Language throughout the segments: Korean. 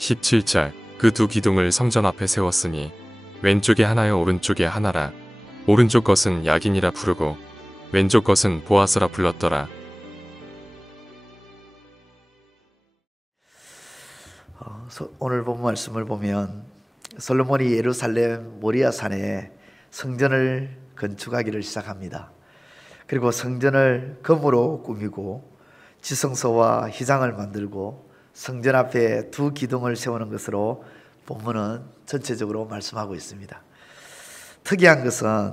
17절 그 두 기둥을 성전 앞에 세웠으니 왼쪽에 하나요 오른쪽에 하나라. 오른쪽 것은 야긴이라 부르고 왼쪽 것은 보아스라 불렀더라. 오늘 본 말씀을 보면 솔로몬이 예루살렘 모리아 산에 성전을 건축하기를 시작합니다. 그리고 성전을 금으로 꾸미고 지성소와 휘장을 만들고 성전 앞에 두 기둥을 세우는 것으로 본문은 전체적으로 말씀하고 있습니다. 특이한 것은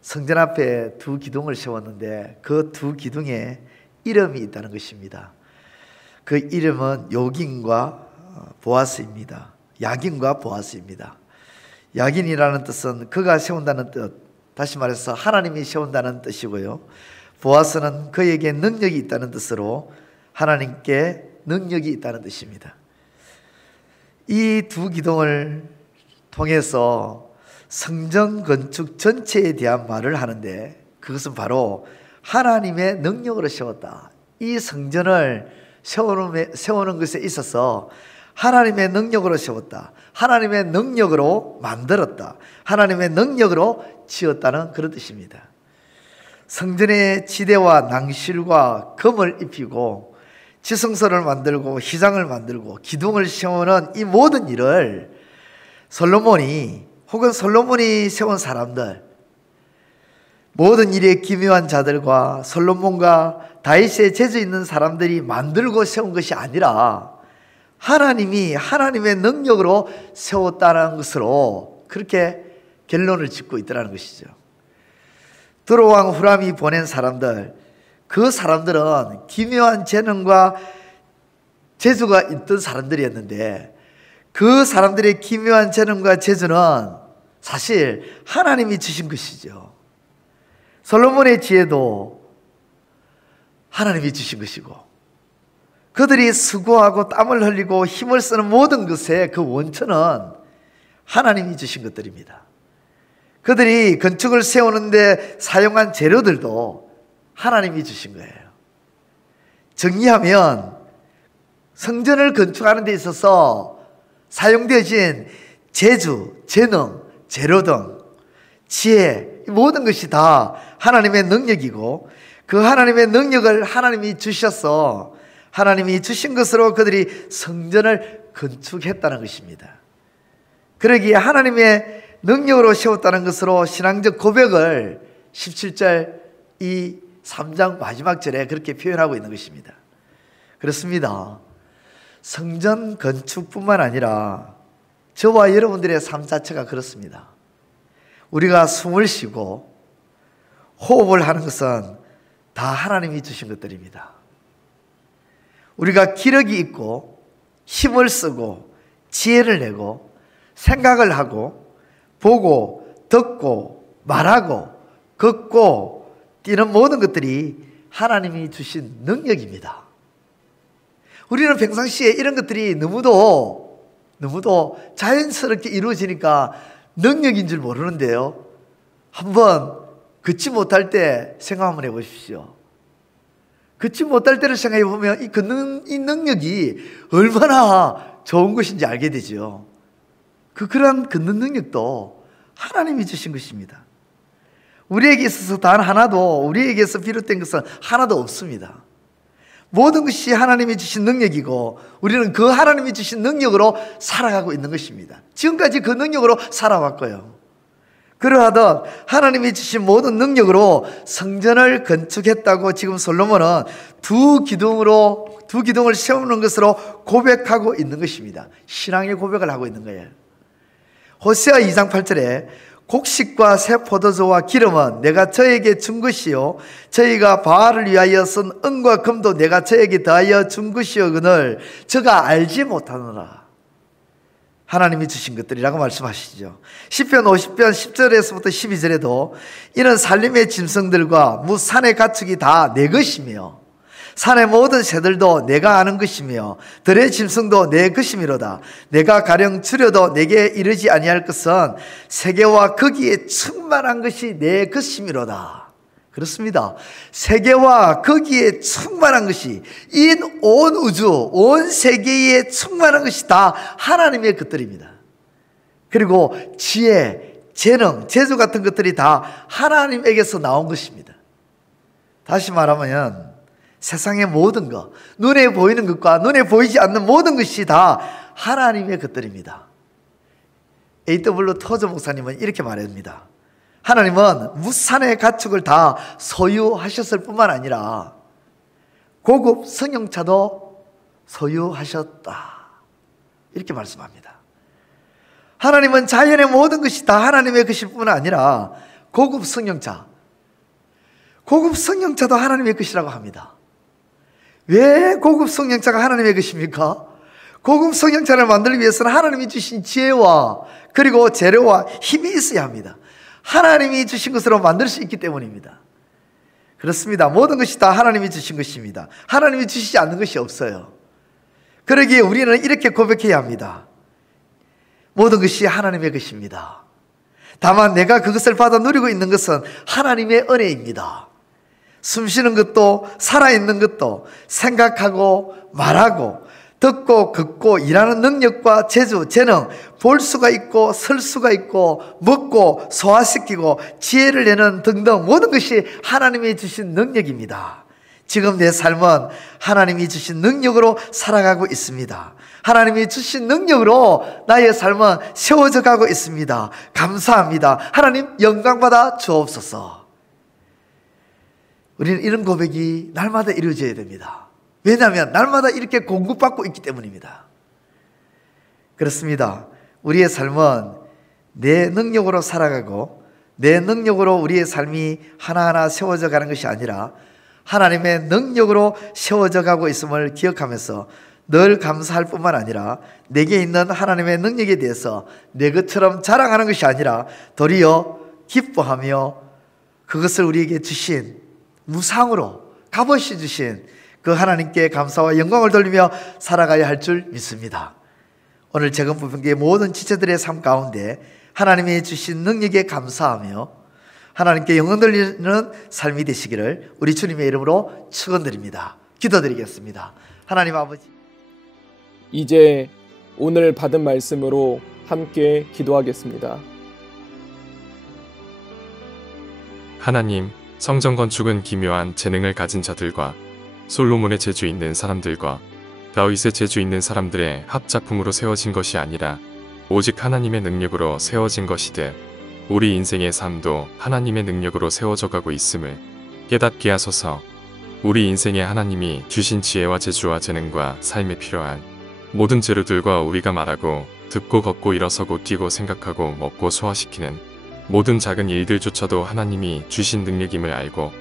성전 앞에 두 기둥을 세웠는데 그 두 기둥에 이름이 있다는 것입니다. 그 이름은 요긴과 보아스입니다. 야긴과 보아스입니다. 야긴이라는 뜻은 그가 세운다는 뜻, 다시 말해서 하나님이 세운다는 뜻이고요. 보아스는 그에게 능력이 있다는 뜻으로 하나님께 능력이 있다는 뜻입니다. 이 두 기둥을 통해서 성전 건축 전체에 대한 말을 하는데 그것은 바로 하나님의 능력으로 세웠다. 이 성전을 세우는 것에 있어서 하나님의 능력으로 세웠다. 하나님의 능력으로 만들었다. 하나님의 능력으로 지었다는 그런 뜻입니다. 성전의 지대와 낭실과 금을 입히고 지성소를 만들고 휘장을 만들고 기둥을 세우는 이 모든 일을 솔로몬이 혹은 솔로몬이 세운 사람들, 모든 일에 기묘한 자들과 솔로몬과 다윗의 재주 있는 사람들이 만들고 세운 것이 아니라 하나님이 하나님의 능력으로 세웠다는 것으로 그렇게 결론을 짓고 있더라는 것이죠. 두로왕 후람이 보낸 사람들, 그 사람들은 기묘한 재능과 재주가 있던 사람들이었는데 그 사람들의 기묘한 재능과 재주는 사실 하나님이 주신 것이죠. 솔로몬의 지혜도 하나님이 주신 것이고 그들이 수고하고 땀을 흘리고 힘을 쓰는 모든 것의 그 원천은 하나님이 주신 것들입니다. 그들이 건축을 세우는데 사용한 재료들도 하나님이 주신 거예요. 정리하면 성전을 건축하는 데 있어서 사용되어진 재주, 재능, 재료 등 지혜, 모든 것이 다 하나님의 능력이고 그 하나님의 능력을 하나님이 주셔서 하나님이 주신 것으로 그들이 성전을 건축했다는 것입니다. 그러기에 하나님의 능력으로 세웠다는 것으로 신앙적 고백을 17절 이 3장 마지막 절에 그렇게 표현하고 있는 것입니다. 그렇습니다. 성전 건축뿐만 아니라 저와 여러분들의 삶 자체가 그렇습니다. 우리가 숨을 쉬고 호흡을 하는 것은 다 하나님이 주신 것들입니다. 우리가 기력이 있고 힘을 쓰고 지혜를 내고 생각을 하고 보고 듣고 말하고 걷고 뛰는 모든 것들이 하나님이 주신 능력입니다. 우리는 평상시에 이런 것들이 너무도 자연스럽게 이루어지니까 능력인 줄 모르는데요. 한번 걷지 못할 때 생각 한번 해보십시오. 걷지 못할 때를 생각해 보면 이 능력이 얼마나 좋은 것인지 알게 되죠. 그러한 걷는 능력도 하나님이 주신 것입니다. 우리에게 있어서 단 하나도, 우리에게서 비롯된 것은 하나도 없습니다. 모든 것이 하나님이 주신 능력이고 우리는 그 하나님이 주신 능력으로 살아가고 있는 것입니다. 지금까지 그 능력으로 살아왔고요. 그러하던 하나님이 주신 모든 능력으로 성전을 건축했다고 지금 솔로몬은 두 기둥을 세우는 것으로 고백하고 있는 것입니다. 신앙의 고백을 하고 있는 거예요. 호세아 2장 8절에 곡식과 새 포도주와 기름은 내가 저에게 준 것이요 저희가 바알을 위하여 쓴 은과 금도 내가 저에게 더하여 준 것이오거늘 저가 알지 못하노라. 하나님이 주신 것들이라고 말씀하시죠. 시편 50편 10절에서부터 12절에도 이는 산림의 짐승들과 산의 가축이 다 내 것이며 산의 모든 새들도 내가 아는 것이며 들의 짐승도 내 것이미로다. 내가 가령 줄여도 내게 이르지 아니할 것은 세계와 거기에 충만한 것이 내 것이미로다. 그렇습니다. 세계와 거기에 충만한 것이, 이 온 우주, 온 세계에 충만한 것이 다 하나님의 것들입니다. 그리고 지혜, 재능, 재주 같은 것들이 다 하나님에게서 나온 것입니다. 다시 말하면 세상의 모든 것, 눈에 보이는 것과 눈에 보이지 않는 모든 것이 다 하나님의 것들입니다. A.W. 토저 목사님은 이렇게 말합니다. 하나님은 무산의 가축을 다 소유하셨을 뿐만 아니라 고급 승용차도 소유하셨다. 이렇게 말씀합니다. 하나님은 자연의 모든 것이 다 하나님의 것일 뿐만 아니라 고급 승용차도 하나님의 것이라고 합니다. 왜 고급 승용차가 하나님의 것입니까? 고급 승용차를 만들기 위해서는 하나님이 주신 지혜와 그리고 재료와 힘이 있어야 합니다. 하나님이 주신 것으로 만들 수 있기 때문입니다. 그렇습니다. 모든 것이 다 하나님이 주신 것입니다. 하나님이 주시지 않는 것이 없어요. 그러기에 우리는 이렇게 고백해야 합니다. 모든 것이 하나님의 것입니다. 다만 내가 그것을 받아 누리고 있는 것은 하나님의 은혜입니다. 숨쉬는 것도 살아있는 것도 생각하고 말하고 듣고 걷고 일하는 능력과 재주, 재능, 볼 수가 있고 설 수가 있고 먹고 소화시키고 지혜를 내는 등등 모든 것이 하나님이 주신 능력입니다. 지금 내 삶은 하나님이 주신 능력으로 살아가고 있습니다. 하나님이 주신 능력으로 나의 삶은 세워져 가고 있습니다. 감사합니다. 하나님 영광받아 주옵소서. 우리는 이런 고백이 날마다 이루어져야 됩니다. 왜냐하면 날마다 이렇게 공급받고 있기 때문입니다. 그렇습니다. 우리의 삶은 내 능력으로 살아가고 내 능력으로 우리의 삶이 하나하나 세워져 가는 것이 아니라 하나님의 능력으로 세워져 가고 있음을 기억하면서 늘 감사할 뿐만 아니라 내게 있는 하나님의 능력에 대해서 내 것처럼 자랑하는 것이 아니라 도리어 기뻐하며 그것을 우리에게 주신 무상으로 값없이 주신 그 하나님께 감사와 영광을 돌리며 살아가야 할 줄 믿습니다. 오늘 재건부분교회 모든 지체들의 삶 가운데 하나님이 주신 능력에 감사하며 하나님께 영광 돌리는 삶이 되시기를 우리 주님의 이름으로 축원드립니다. 기도드리겠습니다. 하나님 아버지, 이제 오늘 받은 말씀으로 함께 기도하겠습니다. 하나님, 성전 건축은 기묘한 재능을 가진 자들과 솔로몬의 재주 있는 사람들과 다윗의 재주 있는 사람들의 합작품으로 세워진 것이 아니라 오직 하나님의 능력으로 세워진 것이듯 우리 인생의 삶도 하나님의 능력으로 세워져 가고 있음을 깨닫게 하소서. 우리 인생에 하나님이 주신 지혜와 재주와 재능과 삶에 필요한 모든 재료들과 우리가 말하고 듣고 걷고 일어서고 뛰고 생각하고 먹고 소화시키는 모든 작은 일들조차도 하나님이 주신 능력임을 알고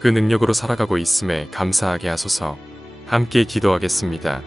그 능력으로 살아가고 있음에 감사하게 하소서. 함께 기도하겠습니다.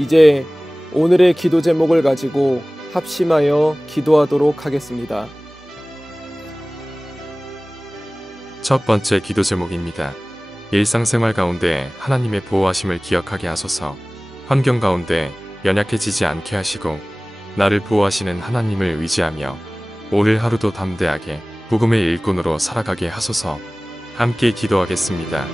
이제 오늘의 기도 제목을 가지고 합심하여 기도하도록 하겠습니다. 첫 번째 기도 제목입니다. 일상생활 가운데 하나님의 보호하심을 기억하게 하소서. 환경 가운데 연약해지지 않게 하시고 나를 보호하시는 하나님을 의지하며 오늘 하루도 담대하게 복음의 일꾼으로 살아가게 하소서. 함께 기도하겠습니다.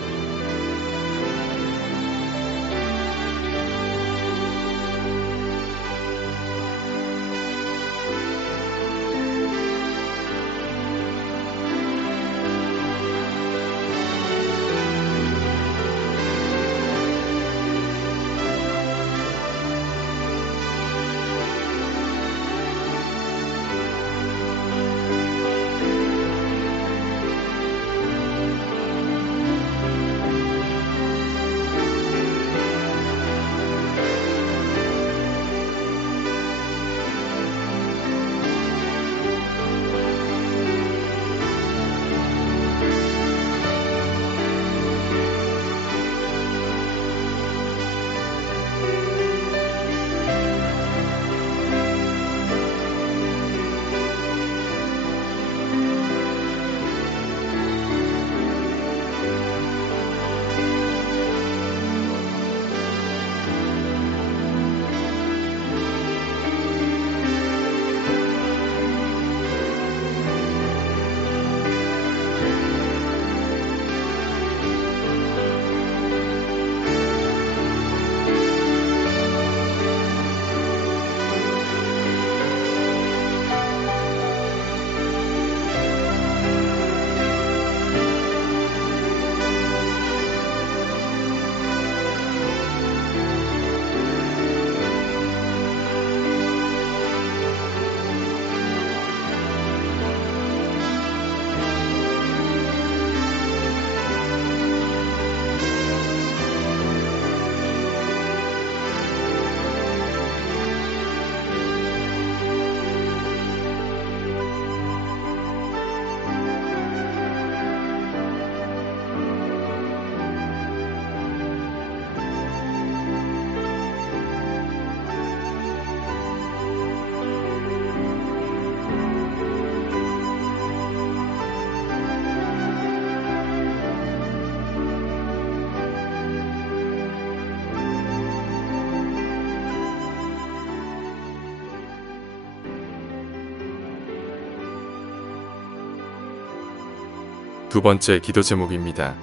두 번째 기도 제목입니다.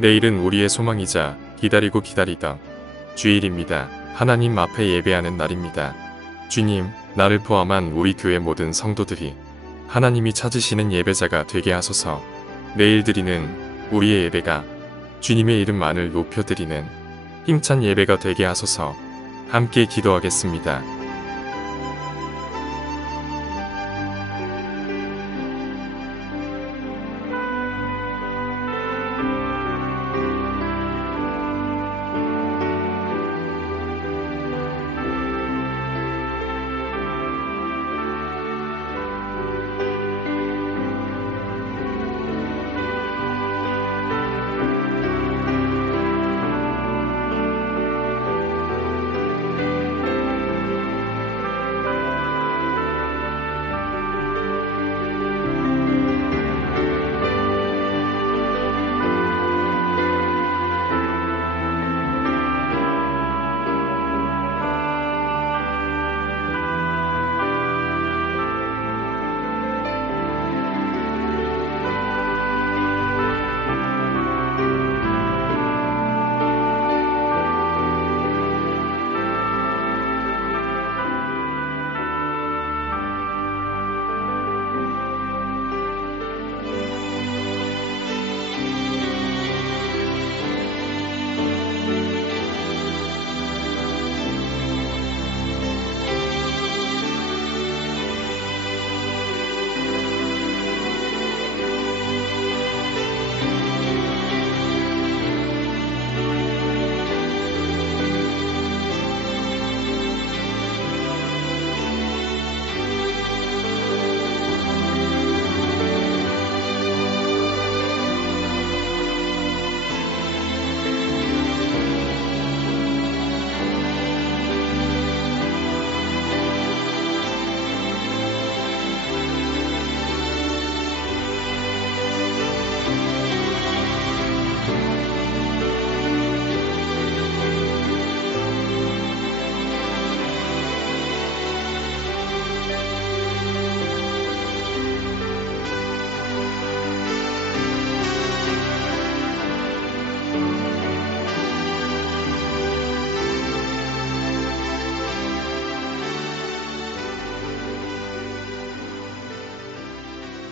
내일은 우리의 소망이자 기다리고 기다리던 주일입니다. 하나님 앞에 예배하는 날입니다. 주님, 나를 포함한 우리 교회 모든 성도들이 하나님이 찾으시는 예배자가 되게 하소서. 내일 드리는 우리의 예배가 주님의 이름만을 높여드리는 힘찬 예배가 되게 하소서. 함께 기도하겠습니다.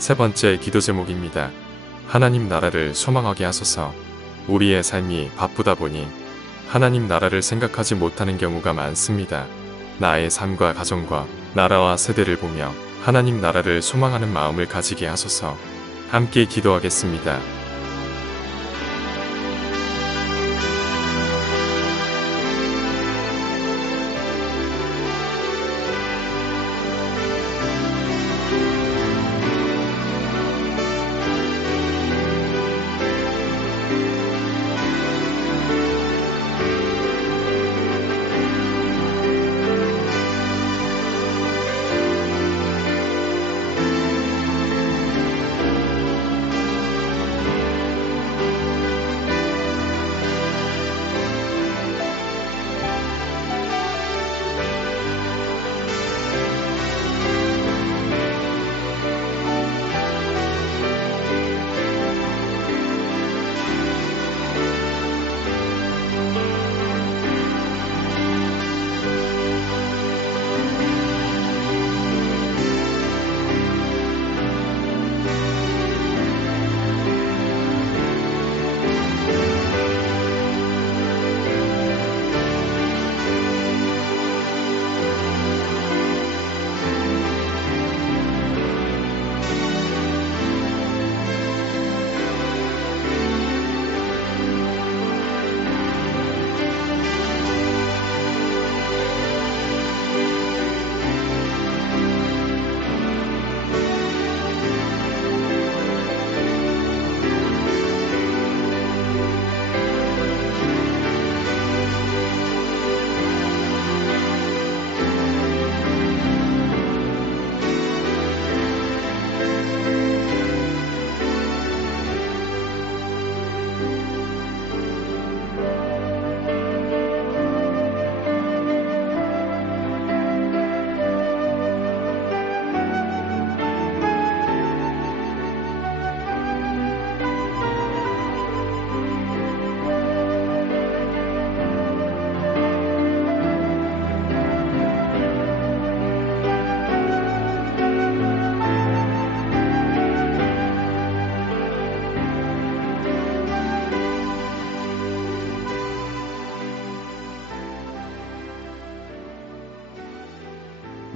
세 번째 기도 제목입니다. 하나님 나라를 소망하게 하소서. 우리의 삶이 바쁘다 보니 하나님 나라를 생각하지 못하는 경우가 많습니다. 나의 삶과 가정과 나라와 세대를 보며 하나님 나라를 소망하는 마음을 가지게 하소서. 함께 기도하겠습니다.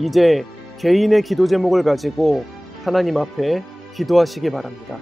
이제 개인의 기도 제목을 가지고 하나님 앞에 기도하시기 바랍니다.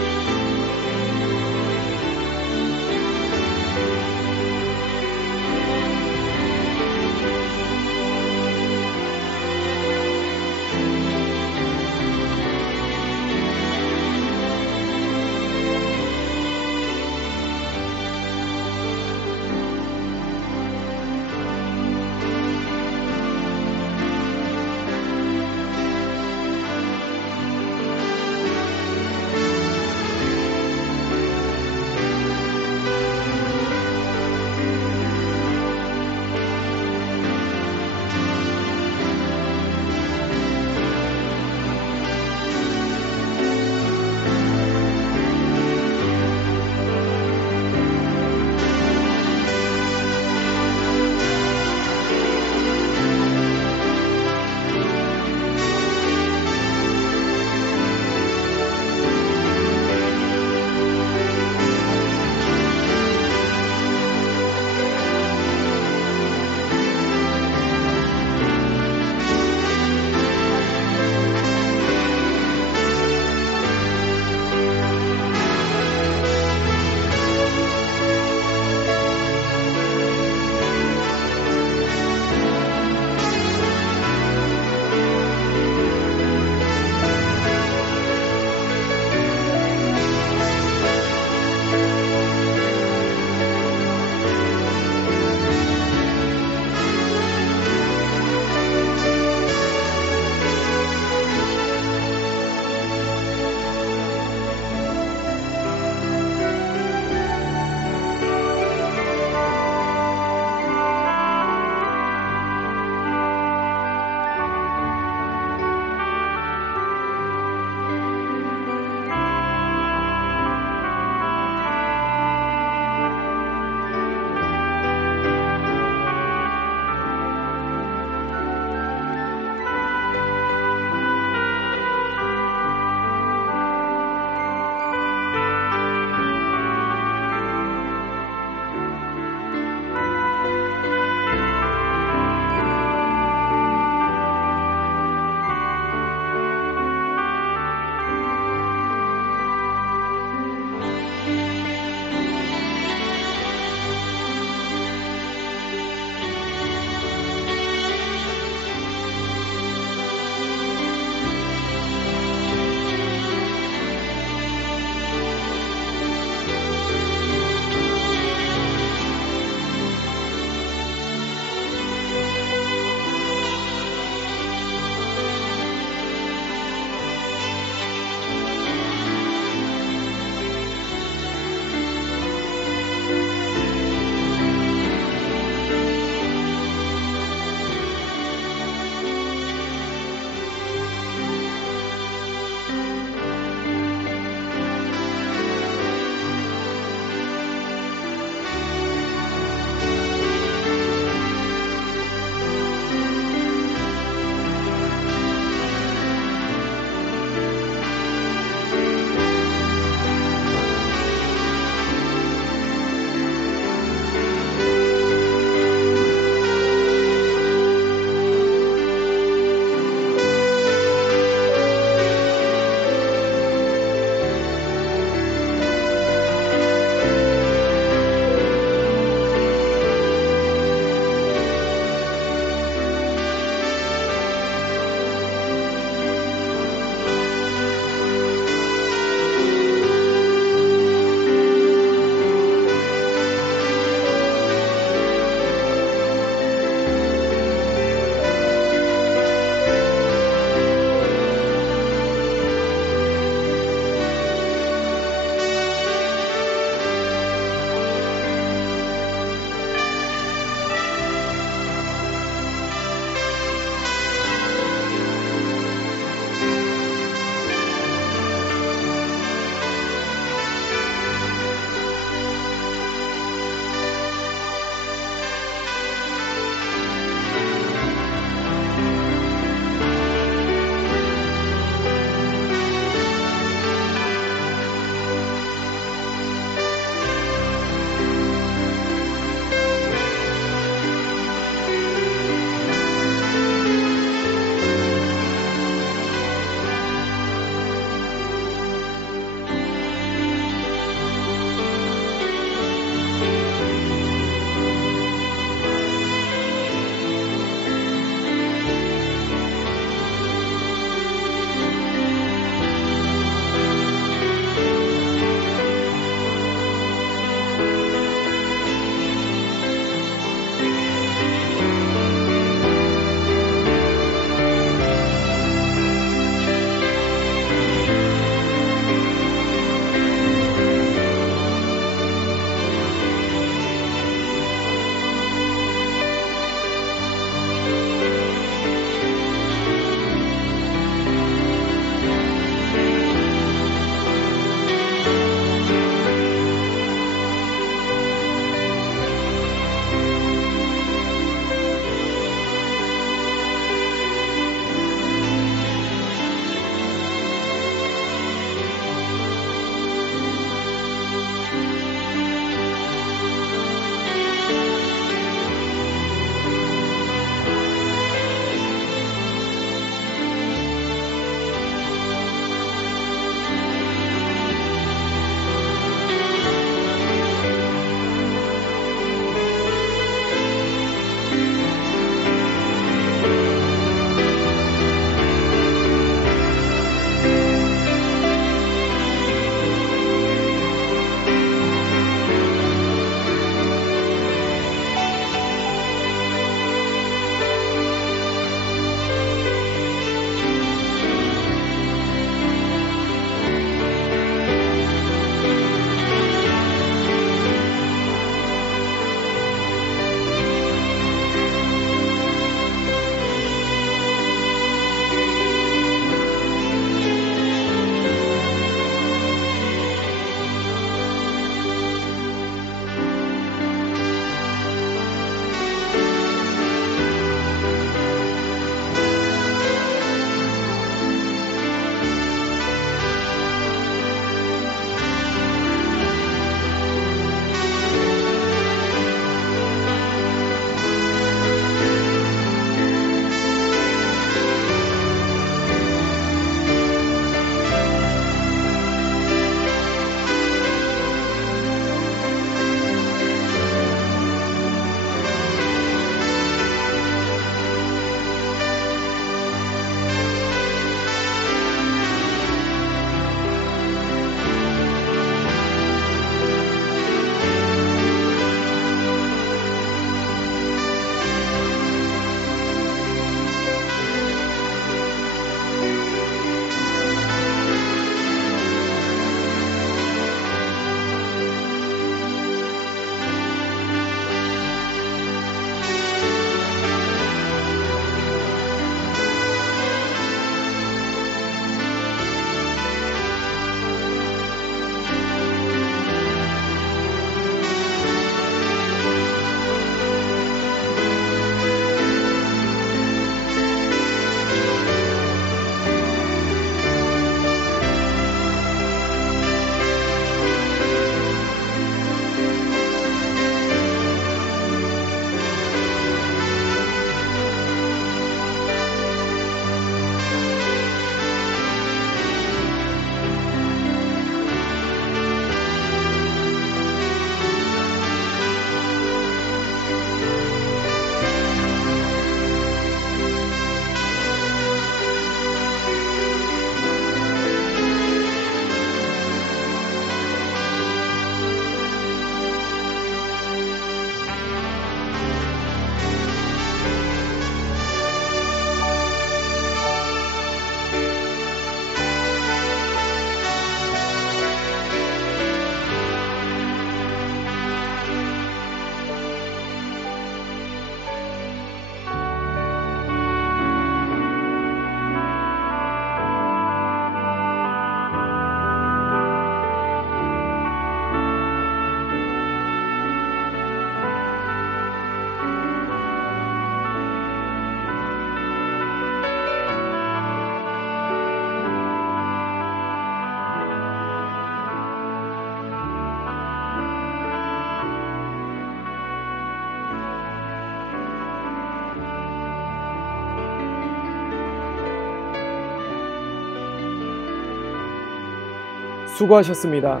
수고하셨습니다.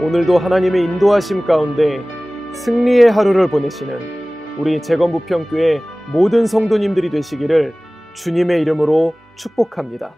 오늘도 하나님의 인도하심 가운데 승리의 하루를 보내시는 우리 재건부평교회 모든 성도님들이 되시기를 주님의 이름으로 축복합니다.